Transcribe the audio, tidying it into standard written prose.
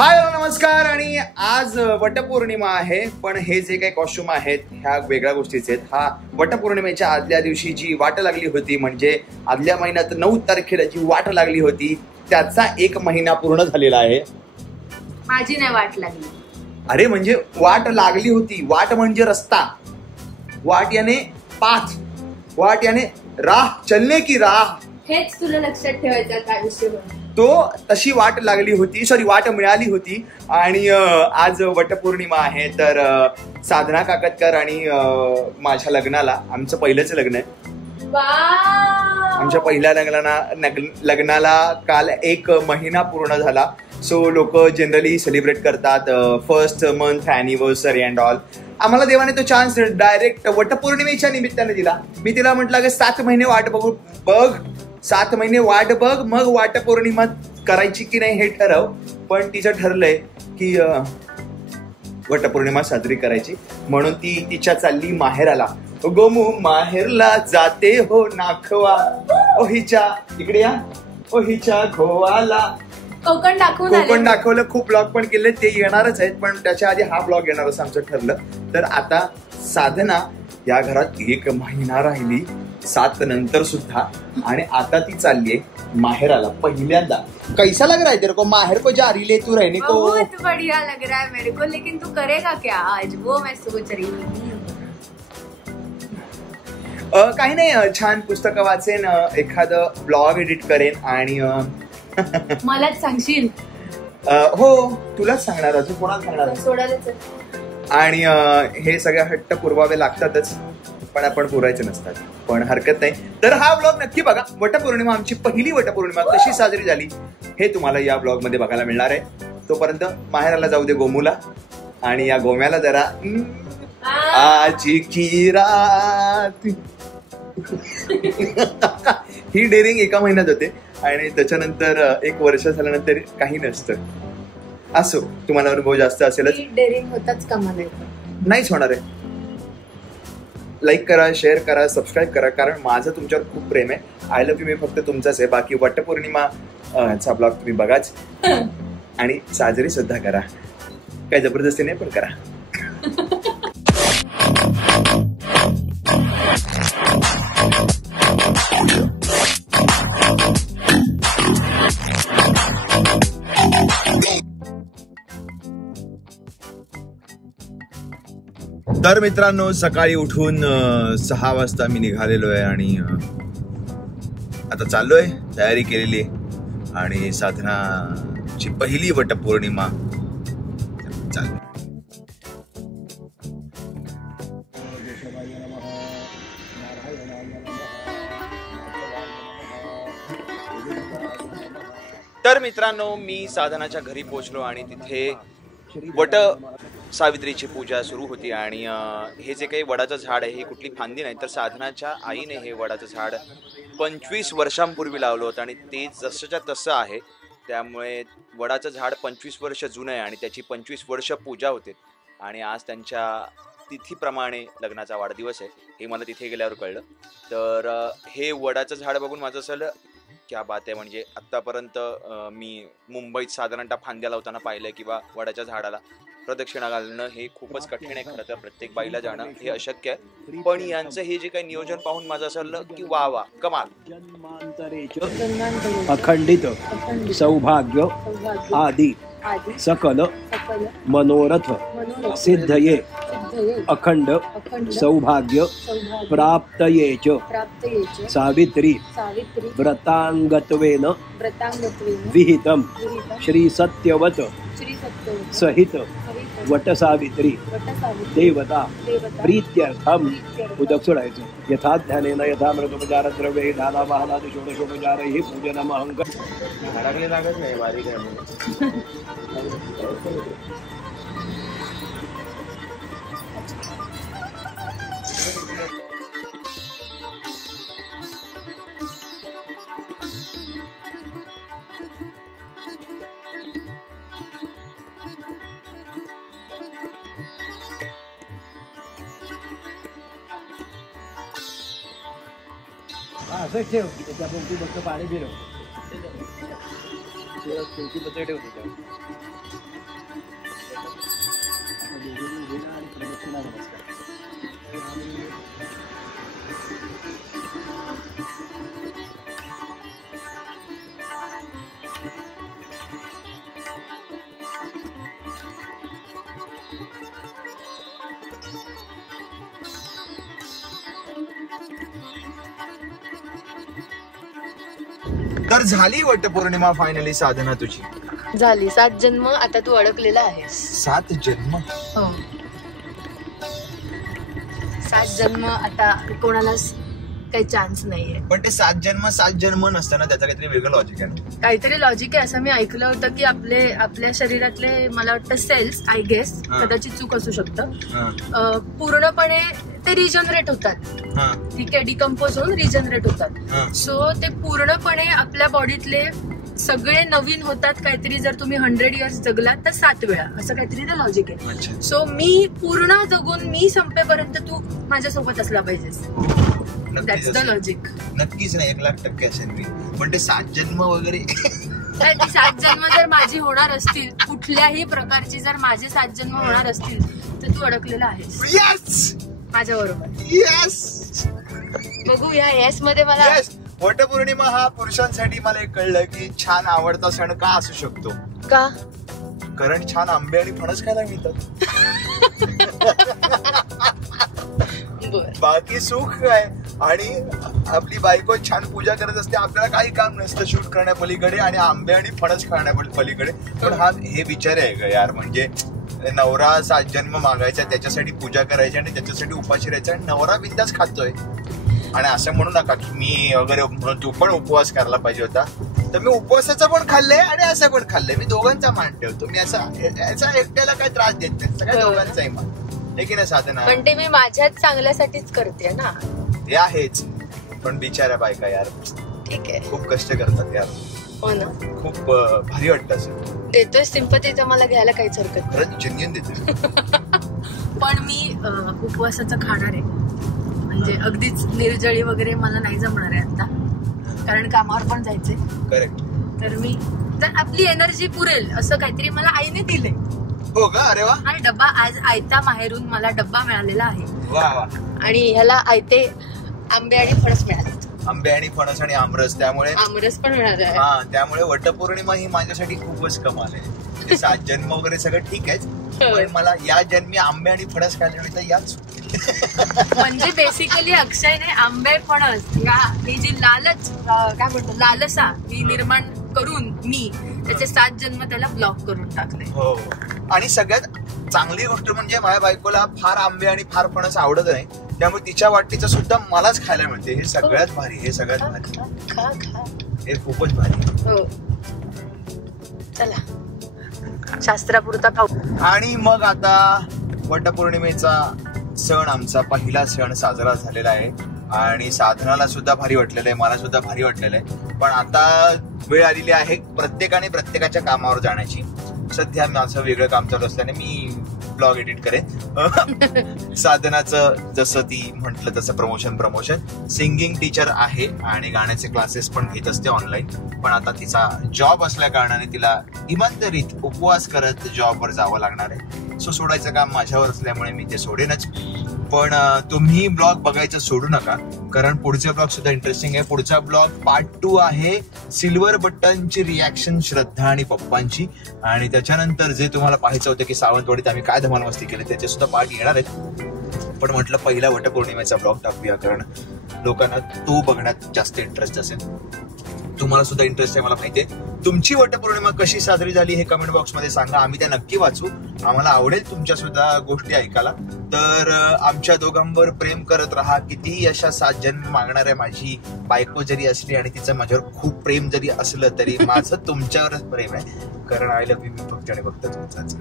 हाय नमस्कार. आणि आज वटपौर्णिमा आहे, पण हे जे काही कॉस्ट्युम आहेत ह्या वेगळ्या गोष्टीचे आहेत. हा वटपौर्णिमेच्या आदल्या दिवशी जी वाट लागली होती, म्हणजे आदल्या महिन्यात 9 तारखेला जी वाट लागली होती त्याचा 1 महिना पूर्ण झालेला आहे. माझी नाही वाट लागली. अरे म्हणजे वाट लागली होती. वाट म्हणजे रस्ता, वाट याने पाथ, वाट याने राह, चलने की राह. हेच तुला लक्षात ठेवायचं आता आयुष्यभर. तो तशी वाट लागली होती, सॉरी वाट मिळाली होती. आणि आज वटपौर्णिमा आहे, तर साधना काकतकर आणि माझ्या लग्नाला, आमचं पहिलंच लग्न आहे. आमच्या पहिल्या लग्नाला काल 1 महिना पूर्ण झाला. सो लोक जनरली सेलिब्रेट करतात first month anniversary and all. आम्हाला देवाने तो चान्स डायरेक्ट वटपौर्णिमेच्या निमित्ताने दिला. मी तिला म्हटलं की 7 महिने वाट बघ 7 महिने वाट बघ, मग वटपौर्णिमा करायची की नाही हे ठरव. पण तिचं ठरलंय की वटपौर्णिमा साजरी करायची, म्हणून ती तिच्या चालली माहेराला. गोमू माहेरला जाते हो नाखवा, ओहीच्या इकडे या, ओहीच्या घोवाला. कोकण दाखवलं. खूप ब्लॉग पण केले, ते येणारच आहेत, पण त्याच्या आधी हा ब्लॉग येणार असं आमचं ठरलं. तर आता साधना या घरात 1 महिना राहिली, 7 नंतर सुद्धा, आणि आता ती चालली आहे माहेराला पहिल्यांदा. कैसा लग रहा है तेरे को? माहेर को जा रही ले तू रहने को? बहुत बढ़िया लग रहा है मेरे को, लेकिन तू करेगा क्या आज, वो मैं सोच रही हूँ. काही नाही, छान पुस्तकं वाचेन, एखादं ब्लॉग एडिट करेन आणि मलाच सांगशील? हो, तुलाच सांगणार. अजून कोणाला सांगणार? सोडायलाच. आणि हे सगळे हट्ट पुरवावे लागतातच, पण आपण पुरायचे नसतात, पण हरकत नाही. तर हा ब्लॉग नक्की बघा. वटपौर्णिमा, आमची पहिली वटपौर्णिमा कशी साजरी झाली हे तुम्हाला या ब्लॉग मध्ये बघायला मिळणार आहे. तोपर्यंत माहेराला जाऊ दे गोमूला, आणि या गोम्याला जरा आजी की रात ही डेअरिंग 1 महिन्यात होते, आणि त्याच्यानंतर 1 वर्ष झाल्यानंतर काही नसतं. असो, तुम्हाला अनुभव जास्त असेलच. डेअरिंग होताच कामा नाहीच होणार आहे. लाईक करा, शेअर करा, सबस्क्राईब करा, कारण माझं तुमच्यावर खूप प्रेम आहे. आय लव्ह यू मी फक्त तुमचाच आहे. बाकी वटपौर्णिमा चा ब्लॉग तुम्ही बघाच आणि साजरी सुद्धा करा. काही जबरदस्ती नाही, पण करा. तर मित्रांनो, सकाळी उठून 6 वाजता मी निघालेलो आहे, आणि आता चाललोय, तयारी केलेली, आणि साधनाची पहिली वटपौर्णिमा चालू. तर मित्रांनो, मी साधनाच्या घरी पोहोचलो, आणि तिथे वट सावित्रीची पूजा सुरू होती. आणि हे जे काही वडाचं झाड आहे, ही कुठली फांदी नाही, तर साधनाच्या आईने हे वडाचं झाड 25 वर्षांपूर्वी लावलं होतं, आणि ते जसंच्या तसं आहे. त्यामुळे वडाचं झाड 25 वर्ष जुनं आहे, आणि त्याची 25 वर्ष पूजा होते. आणि आज त्यांच्या तिथीप्रमाणे लग्नाचा वाढदिवस आहे, हे मला तिथे गेल्यावर कळलं. तर हे वडाचं झाड बघून माझं असं क्या बात आहे. म्हणजे आत्तापर्यंत मी मुंबईत साधारणतः फांद्या लावताना पाहिलं, किंवा वडाच्या झाडाला प्रदक्षिणा घालणं हे खूपच कठीण आहे. खरं तर प्रत्येक बाईला जाणं हे अशक्य आहे, पण यांचं हे जे काही नियोजन पाहून माझं असं की वा वा, कमाल. अखंडित सौभाग्य आदि सकल मनोरथ सिद्धये अखंड सौभाग्य प्राप्तये च सावित्री व्रतांगत्वेन विहितम श्री सत्यवत सहित वटसावित्री देवता प्रीत्यर्थम. उदक सोडायचं. यथा ध्यानेन यथा मृतोपचार द्रव्ये दाना वाहनादि षोडशोपचारैः पूजनम अहंकार. लागत नाही, बारीक आहे. असं ठेव की त्याच्या भोवती फक्त पाणी फिरव. खिडकी बद्दल ठेव त्याच्यावर. तर झाली वटपौर्णिमा फायनली साधना तुझी. झाली 7 जन्म आता तू अडकलेला आहेस. 7 जन्म. हो 7 जन्म आता कोणालाच काही चान्स नाहीये. पण ते 7 जन्म नसतं ना, त्याचं काहीतरी वेगळं लॉजिक आहे. काहीतरी लॉजिक आहे असं मी ऐकलं होतं की आपल्या शरीरातले मला वाटतं सेल्स आय गेस कदाचित चूक असू शकतं पूर्णपणे ते रिजनरेट होतात. ठीक आहे डिकम्पोज होऊन रिजनरेट होतात. सो ते पूर्णपणे आपल्या बॉडीतले सगळे नवीन होतात काहीतरी. जर तुम्ही 100 इयर्स जगलात तर 7 वेळा असं काहीतरी ते लॉजिक आहे. सो मी पूर्ण जगून मी संपेपर्यंत तू माझ्यासोबत असला पाहिजेस. That's the logic. नक्कीच नाही 1,00,000% असेल मी. पण ते 7 जन्म वगैरे 7 जन्म जर माझी होणार असतील कुठल्याही प्रकारची जर माझे 7 जन्म होणार असतील तर तू अडकलेला आहेस. येस माझ्या बरोबर. येस बघू या येस मध्ये मला वटपौर्णिमा हा पुरुषांसाठी मला एक कळलं की छान आवडता सण का असू शकतो. का? कारण छान आंबे आणि फणस खायला मिळतात. बाकी सुख काय. आणि आपली बायको छान पूजा करत असते, आपल्याला काही काम नसतं शूट करण्या पलीकडे आणि आंबे आणि फणस खाण्या पलीकडे. पण हा हे विचार आहे का यार, म्हणजे नवरा 7 जन्म मागायचा, त्याच्यासाठी पूजा करायची आणि त्याच्यासाठी उपाशी राहायचा आणि नवरा बिंदास खातोय. आणि असं म्हणू नका की मी वगैरे तू पण उपवास करायला पाहिजे होता. तर मी उपवासाचं पण खाल्लंय आणि असं पण खाल्लंय. मी दोघांचा मान ठेवतो. मी याचा एकट्याला काही त्रास देत नाही. सगळ्या दोघांचाही मान आहे की नाही साधना. पण ते मी माझ्याच चांगल्यासाठीच करते ना. ते आहेच पण बिचाऱ्या बायका यार ठीक आहे खूप कष्ट करतात यार. हो ना. खूप भारी वाटतं असं. देतोय सिंपती तर मला घ्यायला काहीच हरकत नाही. खरंच जेन्युइन देतोय. पण मी उपवासाचं खाणार आहे. म्हणजे अगदीच निर्जळी वगैरे मला नाही जमणार आहे आता कारण कामावर पण जायचंय. करेक्ट. तर मी तर आपली एनर्जी पुरेल असं काहीतरी मला आईने दिलंय. हो का. अरे वा. आणि डब्बा आज आयता माहेरून मला डब्बा मिळालेला आहे. वा वा. आणि ह्याला आयते आंबे आणि फणस मिळाले. आंबे आणि फणस आणि आमरस. त्यामुळे आमरस पण मिळाला आहे. हा त्यामुळे वटपौर्णिमा ही माझ्यासाठी खूपच कमाल आहे. 7 जन्म वगैरे सगळं ठीक आहे पण मला या जन्मी आंबे आणि फणस खायला मिळतं याच. म्हणजे बेसिकली अक्षयने आंबे फणस ही जी लालच काय म्हणतो लालसा ही निर्माण करून मी त्याचे 7 जन्म त्याला ब्लॉक करून टाकले. हो. आणि सगळ्यात चांगली गोष्ट म्हणजे माझ्या बायकोला फार आंबे आणि फार फणस आवडत नाही. त्यामुळे तिच्या वाटीचं सुद्धा मलाच खायला मिळते. हे सगळ्यात भारी. हे सगळ्यात भारी. खा खा. हे खूपच भारी. हो चला शास्त्रापुरता खाऊ. आणि मग आता वटपौर्णिमेचा सण आमचा पहिला सण साजरा झालेला आहे आणि साधनाला सुद्धा भारी वाटलेलं आहे, मला सुद्धा भारी वाटलेलं आहे. पण आता वेळ आलेली आहे प्रत्येकाने प्रत्येकाच्या कामावर जाण्याची. सध्या माझं वेगळं काम चालू असल्याने मी ब्लॉग एडिट करेन. साधनाचं जसं ती म्हटलं तसं प्रमोशन सिंगिंग टीचर आहे आणि गाण्याचे क्लासेस पण घेत असते ऑनलाईन. पण आता तिचा जॉब असल्या कारणाने तिला इमानदारीत उपवास करत जॉबवर जावं लागणार आहे. सो सोडायचं काम माझ्यावर असल्यामुळे मी ते सोडेनच. पण तुम्ही ब्लॉग बघायचं सोडू नका कारण पुढचे ब्लॉग सुद्धा इंटरेस्टिंग आहे. पुढचा ब्लॉग पार्ट 2 आहे सिल्वर बटनची रिॲक्शन श्रद्धा आणि पप्पांची. आणि त्याच्यानंतर जे तुम्हाला पाहायचं होतं की सावंतवाडीत आम्ही काय धमाल मस्ती केली त्याचे सुद्धा पार्ट येणार आहेत. पण म्हटलं पहिला वटपौर्णिमेचा ब्लॉग टाकूया कारण लोकांना तो बघण्यात जास्त इंटरेस्ट असेल. तुम्हाला सुद्धा इंटरेस्ट आहे मला माहितीये. तुमची वटपौर्णिमा कशी साजरी झाली हे कमेंट बॉक्स मध्ये सांगा. आम्ही त्या नक्की वाचू. आम्हाला आवडेल तुमच्या सुद्धा गोष्टी ऐकायला. तर आमच्या दोघांवर प्रेम करत राहा. कितीही अशा 7 जन्म मागणाऱ्या माझी बायको जरी असली आणि तिचं माझ्यावर खूप प्रेम जरी असलं तरी माझं तुमच्यावरच प्रेम आहे कारण आय लव्ह यू मी फक्त आणि फक्त तुमचाच.